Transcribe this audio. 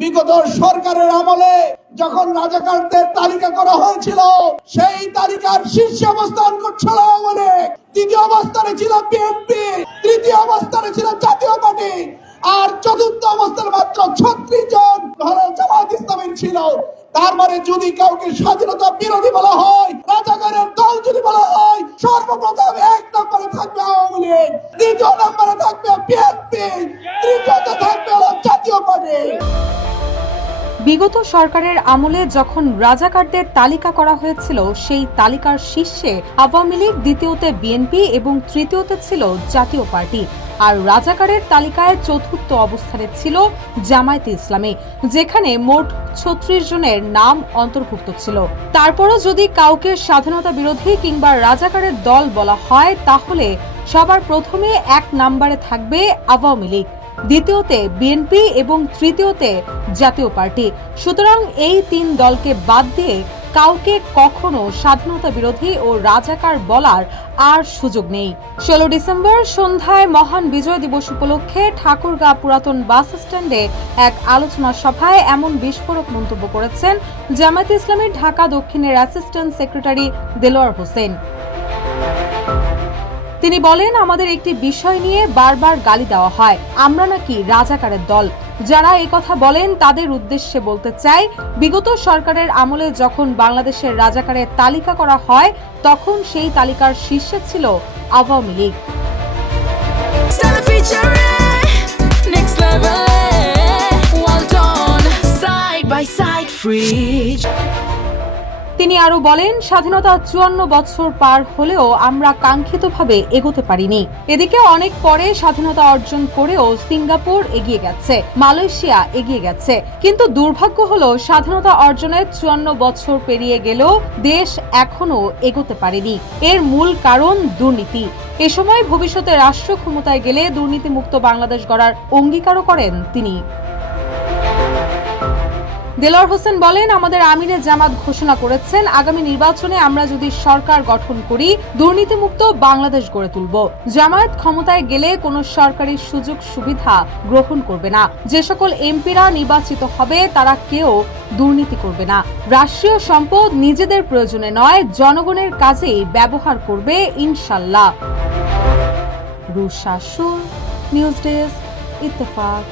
বিগত সরকারের আমলে যখন রাজাকারদের তালিকা করা হয়েছিল, সেই তালিকার শীর্ষে অবস্থান করছিল আওয়ামী লীগ, দ্বিতীয় অবস্থানে ছিল বিএনপি, তৃতীয় অবস্থানে ছিল জাতীয় পার্টি, আর চতুর্থ অবস্থানে মাত্র 36 জন জামায়াত ইসলামী ছিল। তার মানে যদি কাউকে স্বাধীনতা বিরোধী বলা হয়, রাজাকারের দল যদি বলা হয়, সর্বপ্রথম 1 নম্বরে থাকবে আওয়ামী লীগ, দ্বিতীয় নম্বরে থাকবে বিএনপি, তৃতীয়তে থাকবে জাতীয় পার্টি। বিগত সরকারের আমলে যখন রাজাকারদের তালিকা করা হয়েছিল, সেই তালিকার শীর্ষে আওয়ামী লীগ, দ্বিতীয়তে বিএনপি এবং তৃতীয়তে ছিল জাতীয় পার্টি। আর রাজাকারের তালিকায় চতুর্থ অবস্থানে ছিল জামায়াতে ইসলামী, যেখানে মোট 36 জনের নাম অন্তর্ভুক্ত ছিল। তারপরও যদি কাউকে স্বাধীনতা বিরোধী কিংবা রাজাকারের দল বলা হয়, তাহলে সবার প্রথমে 1 নম্বরে থাকবে আওয়ামী লীগ, দ্বিতীয়তে বিএনপি এবং তৃতীয়তে জাতীয় পার্টি। সুতরাং এই 3 দলকে বাদ দিয়ে কাউকে কখনো স্বাধীনতা বিরোধী ও রাজাকার বলার আর সুযোগ নেই। 16 ডিসেম্বর সন্ধ্যায় মহান বিজয় দিবস উপলক্ষে ঠাকুরগাঁ পুরাতন বাস স্ট্যান্ডে এক আলোচনা সভায় এমন বিস্ফোরক মন্তব্য করেছেন জামায়াতে ইসলামীর ঢাকা দক্ষিণের অ্যাসিস্ট্যান্ট সেক্রেটারি দেলোয়ার হোসেন। তিনি বলেন, আমাদের একটি বিষয় নিয়ে বারবার গালি দেওয়া হয়, আমরা নাকি রাজাকারের দল। যারা এই কথা বলেন তাদের উদ্দেশ্যে বলতে চাই, বিগত সরকারের আমলে যখন বাংলাদেশের রাজাকারের তালিকা করা হয়, তখন সেই তালিকার শীর্ষে ছিল আওয়ামী লীগ। তিনি আরো বলেন, স্বাধীনতা 54 বছর পার হলেও আমরা কাঙ্ক্ষিতভাবে এগোতে পারিনি। এদিকে অনেক পরে স্বাধীনতা অর্জন করেও সিঙ্গাপুর এগিয়ে গেছে, মালয়েশিয়া এগিয়ে গেছে, কিন্তু দুর্ভাগ্য হলো স্বাধীনতা অর্জনের 54 বছর পেরিয়ে গেলেও দেশ এখনো এগোতে পারেনি। এর মূল কারণ দুর্নীতি। এ সময় ভবিষ্যতে রাষ্ট্র ক্ষমতায় গেলে দুর্নীতিমুক্ত বাংলাদেশ গড়ার অঙ্গীকারও করেন তিনি। দেলোয়ার হোসেন বলেন, আমাদের আমিরে জামাত ঘোষণা করেছেন, আগামী নির্বাচনে আমরা যদি সরকার গঠন করি, দুর্নীতিমুক্ত বাংলাদেশ গড়ে তুলব। জামায়াত ক্ষমতায় গেলে কোনো সরকারি সুযোগ সুবিধা গ্রহণ করবে না। যে সকল এমপিরা নির্বাচিত হবে তারা কেউ দুর্নীতি করবে না। রাষ্ট্রীয় সম্পদ নিজেদের প্রয়োজনে নয়, জনগণের কাজেই ব্যবহার করবে ইনশাল্লাহ। রুশা সুর, নিউজ ডেস্ক, ইত্তেফাক।